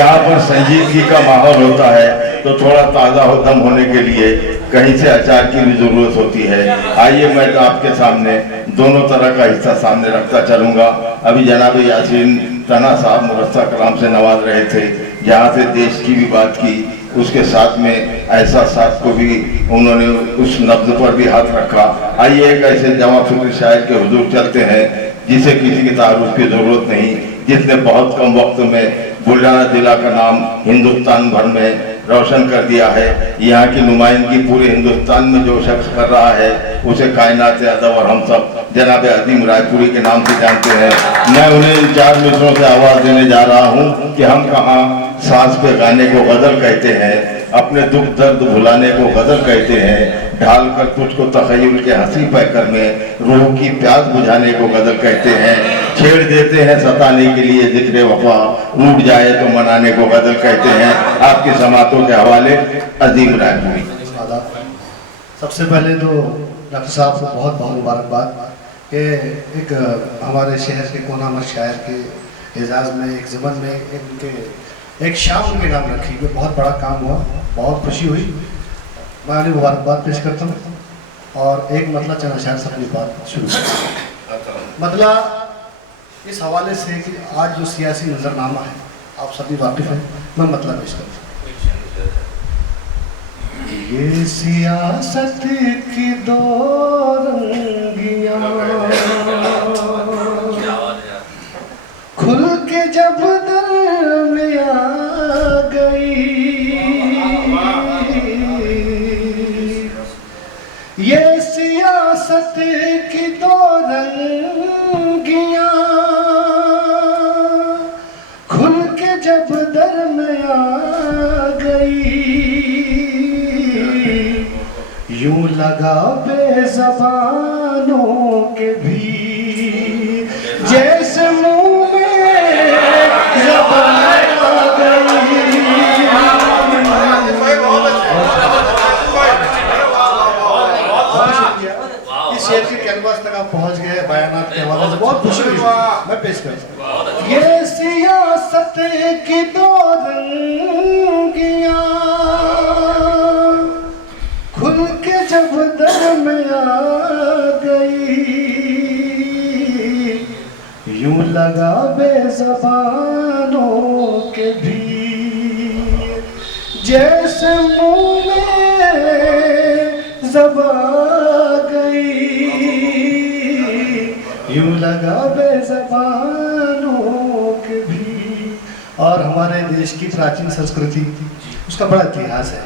यहाँ पर संजीदगी का माहौल होता है तो थोड़ा ताज़ा दम होने के लिए कहीं से अचार की भी ज़रूरत होती है। आइए मैं तो आपके सामने दोनों तरह का हिस्सा सामने रखता चलूँगा। अभी जनाब यासीन तना साहब मुरस्सा कलाम से नवाज रहे थे, जहाँ से देश की भी बात की, उसके साथ में ऐसा साथ को भी उन्होंने उस नब्ज पर भी हाथ रखा। आइए एक ऐसे जवां फिक्र शायर के हुजूर चलते हैं जिसे किसी की तारुफ की ज़रूरत नहीं, जिसने बहुत कम वक्त में बुलढाना जिला का नाम हिंदुस्तान भर में रोशन कर दिया है। यहाँ की नुमाइंदगी पूरे हिंदुस्तान में जो शख्स कर रहा है उसे कायनात अदब और हम सब जनाब अजीम रायपुरी के नाम से जानते हैं। मैं उन्हें इन 4 मिसरों से आवाज़ देने जा रहा हूँ कि हम कहाँ सांस पे गाने को गज़ल कहते हैं, अपने दुख दर्द भुलाने को गज़ल कहते हैं, ढाल कर तुझको तख़य्युल के हंसी पैकर में रूह की प्यास बुझाने को गज़ल कहते हैं, छेड़ देते हैं सताने के लिए जिक्र वफा, रूठ जाए तो मनाने को गज़ल कहते हैं। आपकी समातों के हवाले अजीम रायपुरी। सबसे पहले तो डॉक्टर साहब को बहुत बहुत मुबारकबाद कि एक हमारे शहर के कोनामर शायर के एजाज़ में एक ज़मन में इनके एक शाम उनके नाम रखी हुई, बहुत बड़ा काम हुआ, बहुत खुशी हुई। मैं उन्हें मुबारकबाद पेश करता हूँ और एक मतलब चंद अशार से अपनी बात शुरू करता। मतलब इस हवाले से कि आज जो सियासी नज़रनामा है आप सभी वाकिफ़ हैं, मैं मतलब पेश करता हूँ। ये सियासत की दो रंगियां खुल के जब दर में आ गई, ये सियासत की दो रंगियां खुल के जब दर में आ गई, यूं लगा बेज़बानों के भी जैसे मुंह में ज़बान आ गई। इस शेर के कैनवास तक आप पहुंच गए बयानात के हवाले से, बहुत खुशी हुई। मैं पेश करता हूं। ये सियासत की दो रंगियां खुल के जब दर में आ गई, यूं लगा बेज़बानों के भी जैसे मुंह में ज़बान गई, यूं लगा बेज़बानों के भी। और हमारे देश की प्राचीन संस्कृति उसका बड़ा इतिहास है,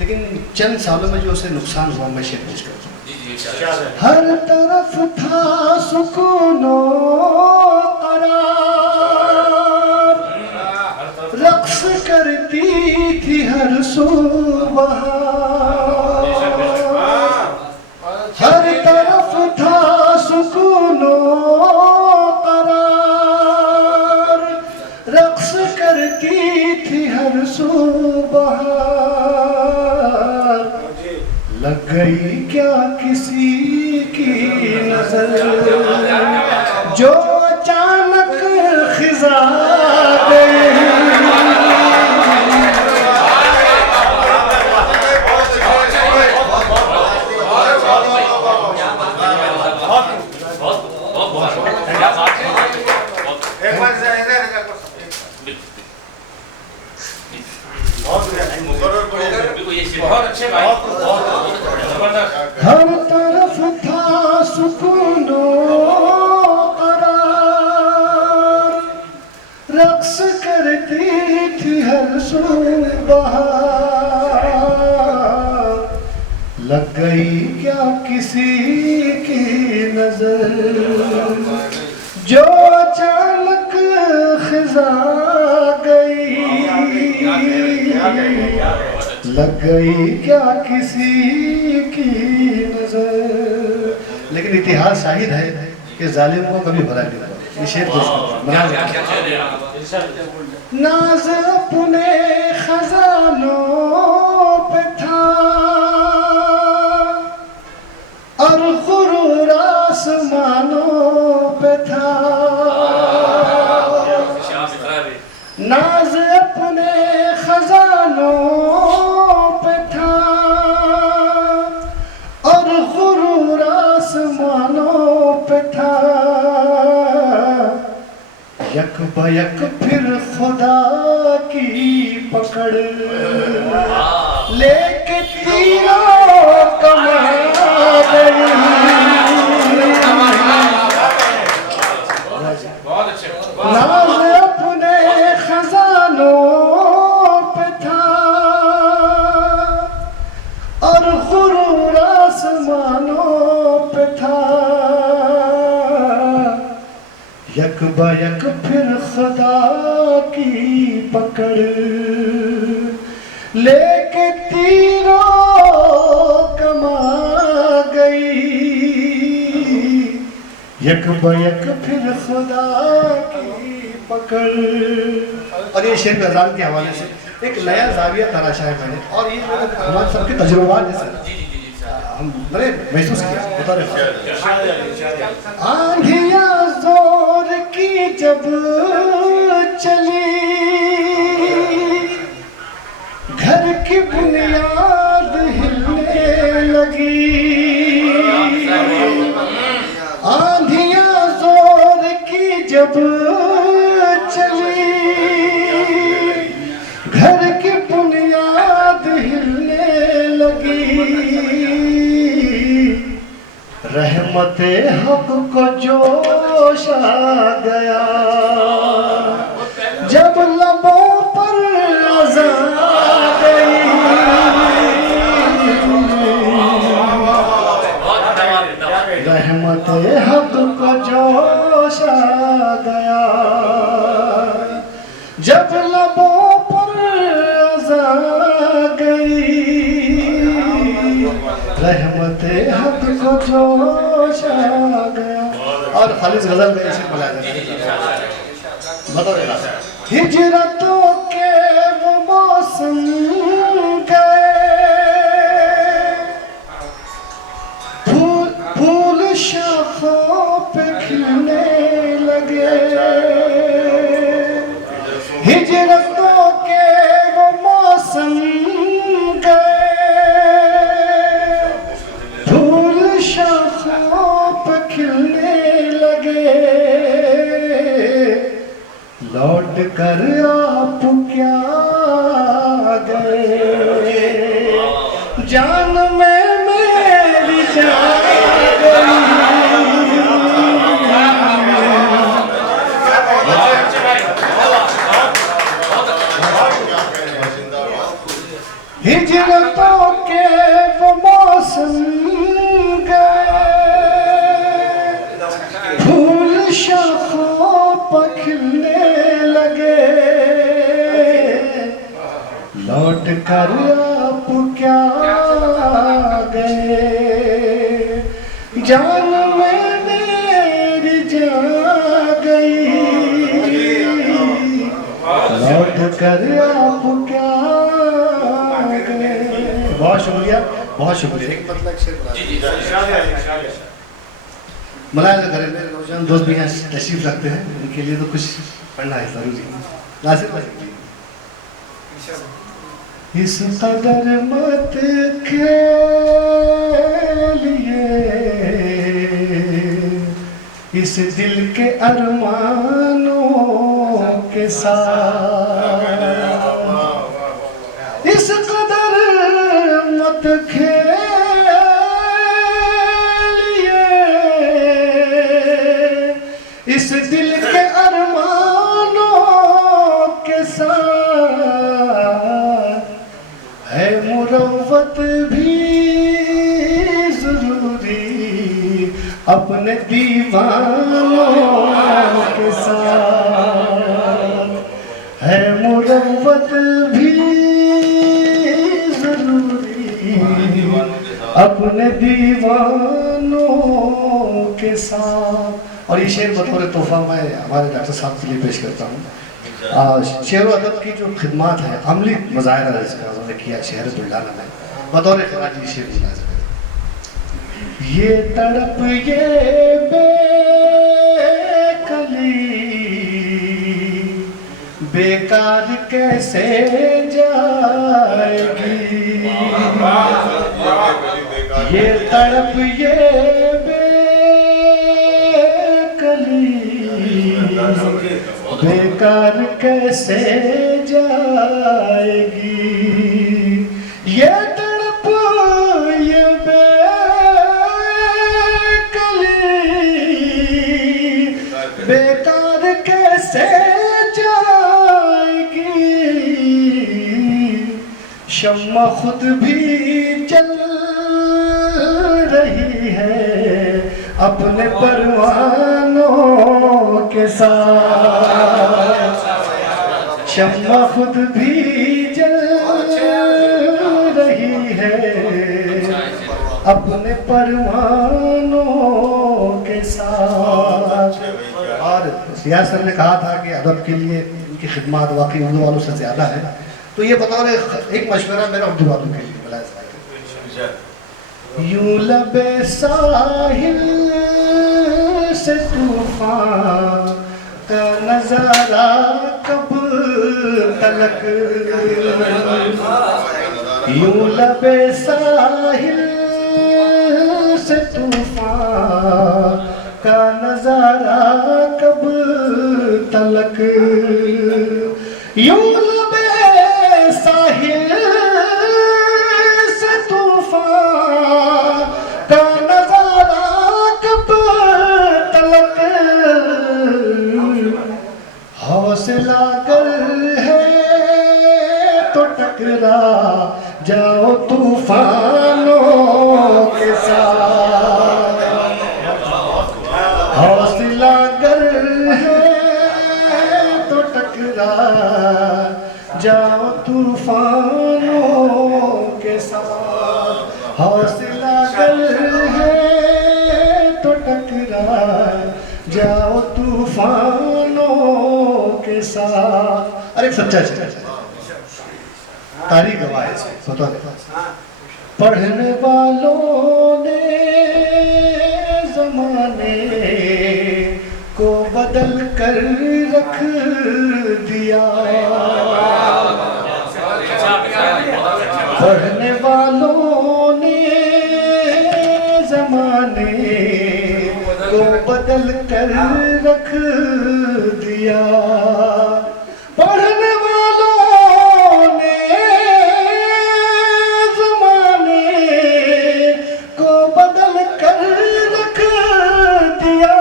लेकिन चंद सालों में जो उसे नुकसान हुआ मैं शेयर पेश करता हूँ। हर तरफ था सुकूनो करार, रक्स करती थी हर सुबह, हर तरफ था सुकूनो करार, रक्स करती थी हर सुबह, लग गई क्या किसी की नजर जो अचानक खिजा गई। हर तरफ था सुकूनो करार, रक्स करती थी हर सुबह, लग गई क्या किसी की नजर जो अचानक खिजा गई, लग गई क्या किसी की नजर। लेकिन इतिहास शाहिद है कि जालिम को कभी भला नहीं हुआ। ये शेर नाज अपने खजानों पे था और गुरूर आसमानों पे था, नाज अपने यक बयक फिर खुदा की पकड़ लेके तीरों कमा गई। नाज अपने खजानों पे था और गुरूर आसमानों पे था। यक बयक फिर खुदा की पकड़ लेके तीरों कमा गई। यक बयक फिर खुदा की पकड़। और ये शेर अजान के हवाले से एक नया जाविया तराशा है मैंने, और ये मेरे हमारे सबके तजुर्बा जैसे हम बड़े महसूस किया। बता रहे आंधियां जोर की जब चली, घर की बुनियाद हिलने लगी। आंधियां जोर की जब चली, घर की बुनियाद हिलने लगी। रहमते हक को जोश आ गया, जब लबों पर अज़ान गई। रहमते हक को जोश आ गया, जब लबों पर अज़ान गई। रहमते हक को जोश आ गया। और खालिद गजल में इसे बुलाया जाता है। हिजरतों के वो मौसम गए, फूल फूल शाखों पे खिलने लगे। हिजरतों के वो मौसम लौट कर आप क्या गए, जान में मेरी जान गई। हिजरतों के वो मौसम गए, फूल शाखों पर खिलने लगे। लौट कर आप क्या गए, जान में मेरी जा गई। लौट कर आप क्या गए। बहुत शुक्रिया, बहुत शुक्रिया। एक मतलब मुलायजा करें, मेरे नौजवान दोस्त भी यहाँ तशरीफ रखते हैं, उनके लिए तो कुछ पढ़ना है जरूरी। नासिर भाई इस कदर मत खेलिए, इस दिल के अरमानों के साथ। इस कदर मत इस दिल के अरमानों के साथ है मुरव्वत भी जरूरी अपने दीवानों के साथ। है मुरव्वत भी जरूरी अपने दीवानों के साथ। और ये शेर बतौर तोहफा मैं हमारे डॉक्टर साहब के लिए पेश करता हूँ। शेर अदब की जो खिदमत है, अमली मुजाहिरा इसका उन्होंने किया शहर बुल्डाना में, बतौर खराज ये शेर बुला सकते। ये तड़प ये बेकली बेकार कैसे जाएगी। ये तड़प ये बेकार कैसे जाएगी ये तड़प ये बेकली, बेकार कैसे जाएगी, शम्मा खुद भी जल रही है अपने परवानों के साथ, शम्मा खुद भी जल रही है अपने परवानों के साथ। और सियाज सर ने कहा था कि अदब के लिए इनकी खिदमत वाकई उर्दू वालों से ज़्यादा है, तो ये बतौर एक मशवरा मेरा उर्दू वालों के लिए बुलाया जाए। यूं लबे साहिल से तूफान का नजारा कब तलक, यूं लबे साहिल से तूफान का नजारा कब तलक, यूं लबे साहिल से तूफान का नजारा कब तलक, हौसला कर है तो टकरा जाओ तूफानों के साथ, हौसला कर है तो टकरा जाओ तूफानों के साथ, हौसला कर है तो टकरा जाओ तूफानों के साथ। अरे सच्चा तारीख गवाह है, पढ़ने वालों ने जमाने को बदल कर रख दिया, पढ़ने वालों ने जमाने को बदल कर रख दिया, पढ़ने वालों ने जमाने को बदल कर रख दिया,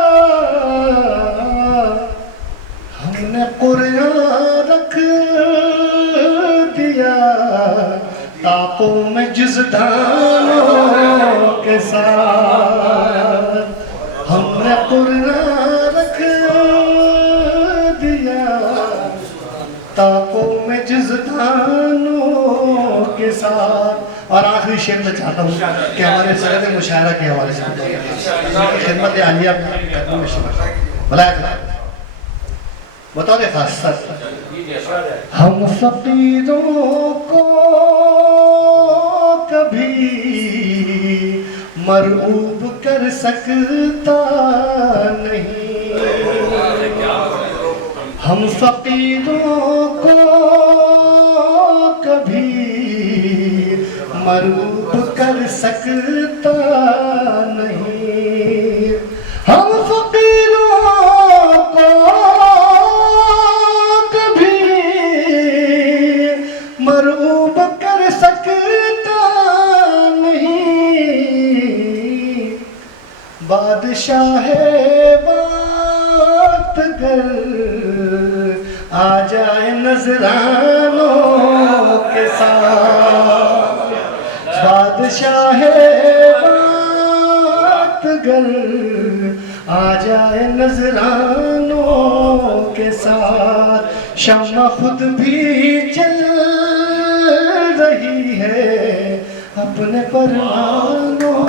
हमने कुरान रख दिया ताकों में जुज़दानों के साथ, हमने कुरान रख दिया ताकों में जुज़दानों के साथ। और आखिरी शेर में चाहता हूँ कि हमारे सनद मुशायरा के हवाले से खिदमत आलिया में बता दे खास सर, हम फकीरों को कभी मरऊब कर सकता नहीं, हम फकीरों को कभी मरऊब कर सकता नहीं, हम फकीरों को कभी मरऊब कर सकता नहीं, बादशाह बात कर आ जाए नजरानों के साथ, बादशाह बात कर आ जाए नजरानों के साथ, शम्मा खुद भी जल रही है अपने परवानों